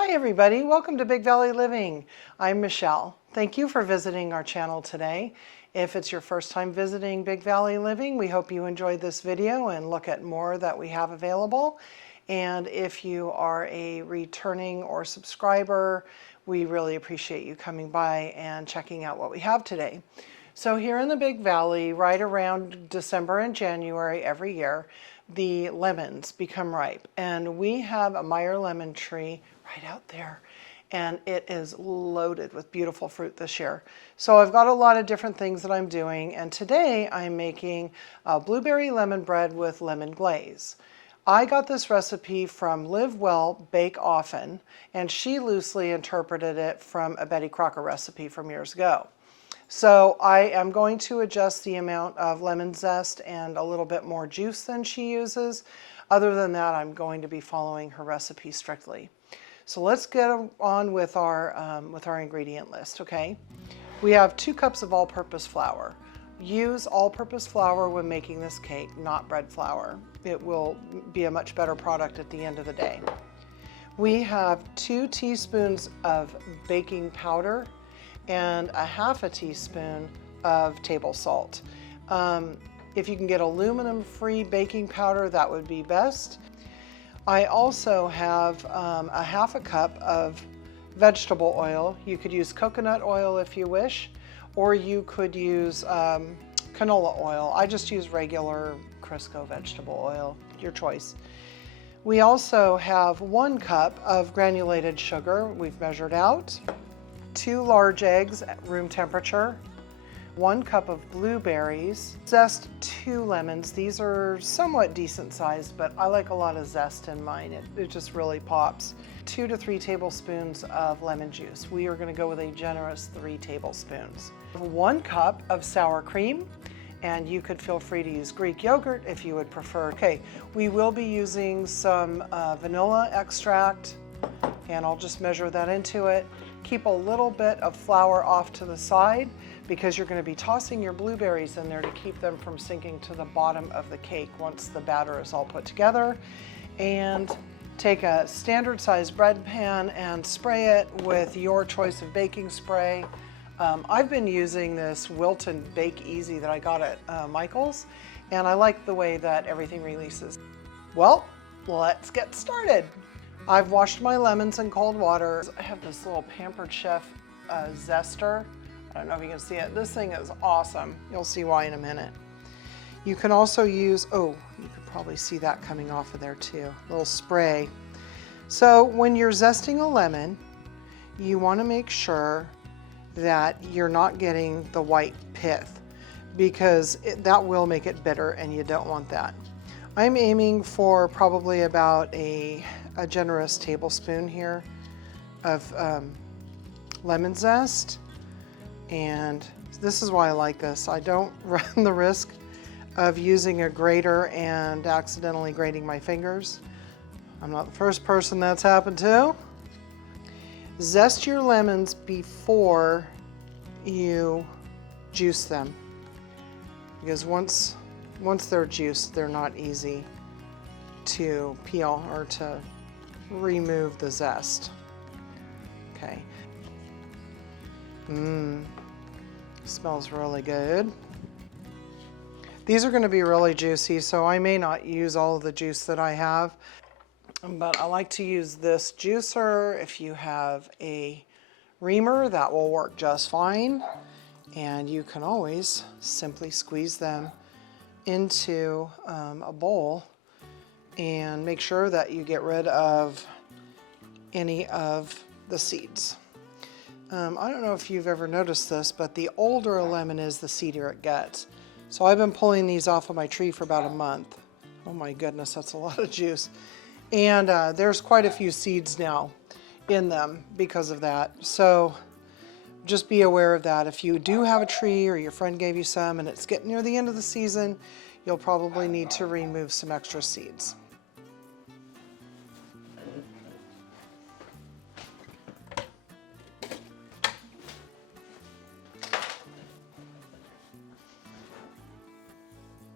Hi everybody, welcome to Big Valley Living. I'm Michelle. Thank you for visiting our channel today. If it's your first time visiting Big Valley Living, we hope you enjoyed this video and look at more that we have available. And if you are a returning or subscriber, we really appreciate you coming by and checking out what we have today. So here in the Big Valley, right around December and January every year, the lemons become ripe. And we have a Meyer lemon tree right out there, and it is loaded with beautiful fruit this year. So I've got a lot of different things that I'm doing, and today I'm making blueberry lemon bread with lemon glaze. I got this recipe from Live Well, Bake Often, and she loosely interpreted it from a Betty Crocker recipe from years ago. So I am going to adjust the amount of lemon zest and a little bit more juice than she uses. Other than that, I'm going to be following her recipe strictly. So let's get on with our ingredient list, okay? We have 2 cups of all-purpose flour. Use all-purpose flour when making this cake, not bread flour. It will be a much better product at the end of the day. We have 2 teaspoons of baking powder and a half a teaspoon of table salt. If you can get aluminum-free baking powder, that would be best. I also have a half a cup of vegetable oil. You could use coconut oil if you wish, or you could use canola oil. I just use regular Crisco vegetable oil, your choice. We also have 1 cup of granulated sugar we've measured out, 2 large eggs at room temperature, 1 cup of blueberries, zest 2 lemons. These are somewhat decent sized, but I like a lot of zest in mine. It just really pops. 2 to 3 tablespoons of lemon juice. We are going to go with a generous 3 tablespoons. 1 cup of sour cream, and you could feel free to use Greek yogurt if you would prefer. Okay, we will be using some vanilla extract, and I'll just measure that into it. Keep a little bit of flour off to the side because you're going to be tossing your blueberries in there to keep them from sinking to the bottom of the cake once the batter is all put together. And take a standard size bread pan and spray it with your choice of baking spray. I've been using this Wilton Bake Easy that I got at Michael's, and I like the way that everything releases. Well, let's get started. I've washed my lemons in cold water. I have this little Pampered Chef zester. I don't know if you can see it. This thing is awesome. You'll see why in a minute. You can also use, oh, you could probably see that coming off of there too, a little spray. So when you're zesting a lemon, you want to make sure that you're not getting the white pith because that will make it bitter and you don't want that. I'm aiming for probably about a generous tablespoon here of lemon zest, and this is why I like this. I don't run the risk of using a grater and accidentally grating my fingers. I'm not the first person that's happened to. Zest your lemons before you juice them, because once they're juiced, they're not easy to peel or to remove the zest. Okay. Smells really good. These are going to be really juicy, so I may not use all of the juice that I have, but I like to use this juicer. If you have a reamer, that will work just fine, and you can always simply squeeze them into a bowl and make sure that you get rid of any of the seeds. I don't know if you've ever noticed this, but the older a lemon is, the seedier it gets. So I've been pulling these off of my tree for about a month. Oh my goodness, that's a lot of juice. And there's quite a few seeds now in them because of that. So just be aware of that. If you do have a tree or your friend gave you some and it's getting near the end of the season, you'll probably need to remove some extra seeds.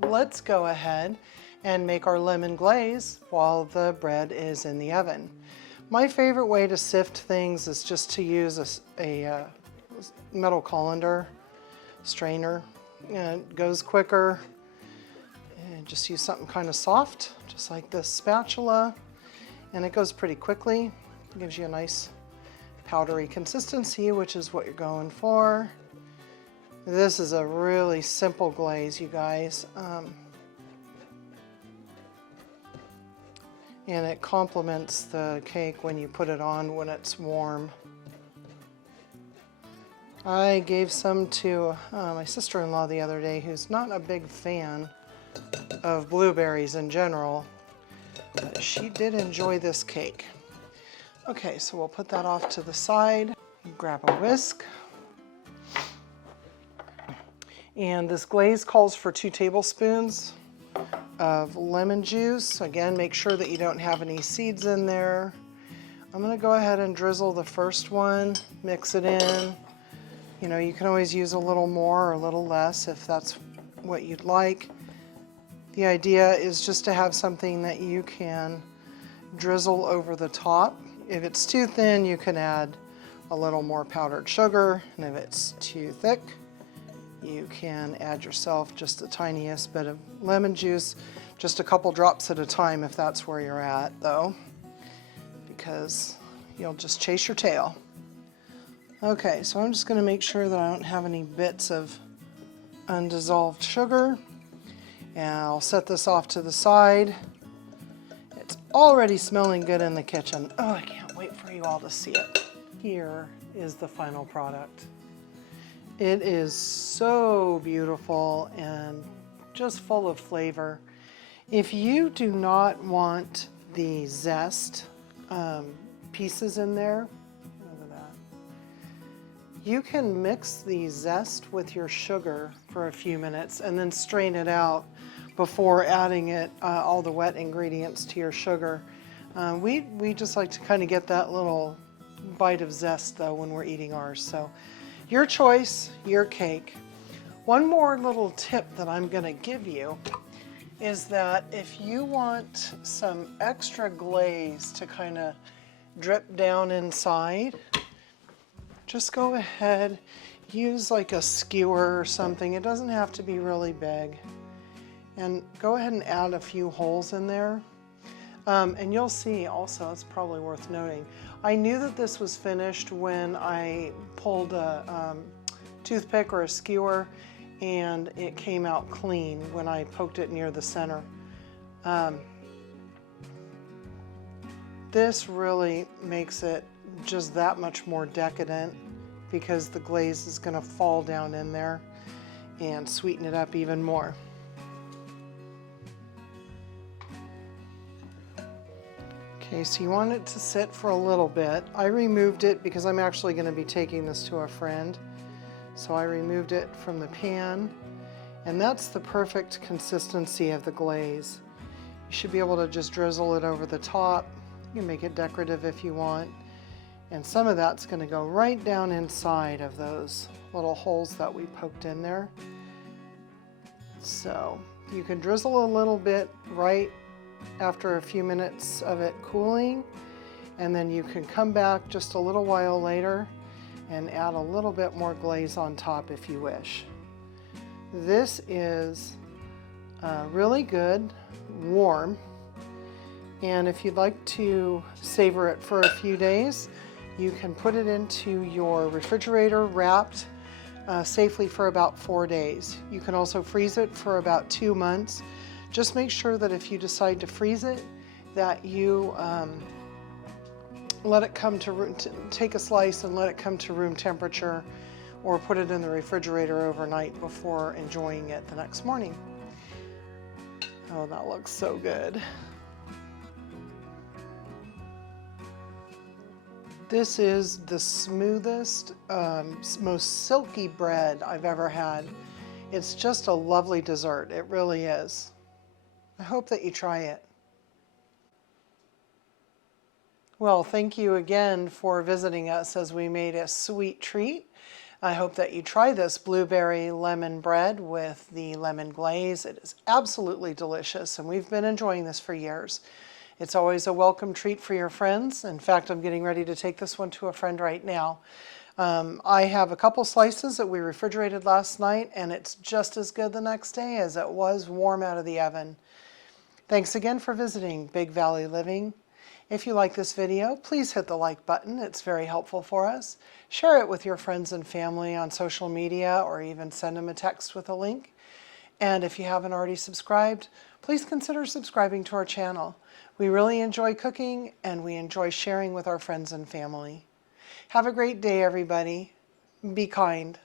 Let's go ahead and make our lemon glaze while the bread is in the oven. My favorite way to sift things is just to use a metal colander strainer. And it goes quicker. And just use something kind of soft, just like this spatula. And it goes pretty quickly. It gives you a nice powdery consistency, which is what you're going for. This is a really simple glaze, you guys. And it complements the cake when you put it on when it's warm. I gave some to my sister-in-law the other day, who's not a big fan of blueberries in general, but she did enjoy this cake. Okay, so we'll put that off to the side. Grab a whisk. And this glaze calls for 2 tablespoons of lemon juice. Again, make sure that you don't have any seeds in there. I'm gonna go ahead and drizzle the first one, mix it in. You know, you can always use a little more or a little less if that's what you'd like. The idea is just to have something that you can drizzle over the top. If it's too thin, you can add a little more powdered sugar, and if it's too thick, you can add yourself just the tiniest bit of lemon juice, just a couple drops at a time if that's where you're at though, because you'll just chase your tail. Okay, so I'm just going to make sure that I don't have any bits of undissolved sugar, and I'll set this off to the side. It's already smelling good in the kitchen. Oh, I can't wait for you all to see it. Here is the final product. It is so beautiful and just full of flavor. If you do not want the zest pieces in there, look at that. You can mix the zest with your sugar for a few minutes and then strain it out before adding it, all the wet ingredients to your sugar. We just like to kind of get that little bite of zest though when we're eating ours. So your choice, your cake. One more little tip that I'm gonna give you is that if you want some extra glaze to kind of drip down inside, just go ahead, use like a skewer or something. It doesn't have to be really big. And go ahead and add a few holes in there. And you'll see also, it's probably worth noting, I knew that this was finished when I pulled a toothpick or a skewer and it came out clean when I poked it near the center. This really makes it just that much more decadent because the glaze is going to fall down in there and sweeten it up even more. Okay, so you want it to sit for a little bit. I removed it because I'm actually going to be taking this to a friend. So I removed it from the pan, and that's the perfect consistency of the glaze. You should be able to just drizzle it over the top. You can make it decorative if you want. And some of that's going to go right down inside of those little holes that we poked in there. So you can drizzle a little bit right after a few minutes of it cooling, and then you can come back just a little while later and add a little bit more glaze on top if you wish. This is really good, warm, and if you'd like to savor it for a few days, you can put it into your refrigerator wrapped safely for about 4 days. You can also freeze it for about 2 months. Just make sure that if you decide to freeze it, that you let it come to take a slice and let it come to room temperature, or put it in the refrigerator overnight before enjoying it the next morning. Oh, that looks so good. This is the smoothest, most silky bread I've ever had. It's just a lovely dessert, it really is. I hope that you try it. Well, thank you again for visiting us as we made a sweet treat. I hope that you try this blueberry lemon bread with the lemon glaze. It is absolutely delicious, and we've been enjoying this for years. It's always a welcome treat for your friends. In fact, I'm getting ready to take this one to a friend right now. I have a couple slices that we refrigerated last night, and it's just as good the next day as it was warm out of the oven. Thanks again for visiting Big Valley Living. If you like this video, please hit the like button. It's very helpful for us. Share it with your friends and family on social media, or even send them a text with a link. And if you haven't already subscribed, please consider subscribing to our channel. We really enjoy cooking, and we enjoy sharing with our friends and family. Have a great day, everybody. Be kind.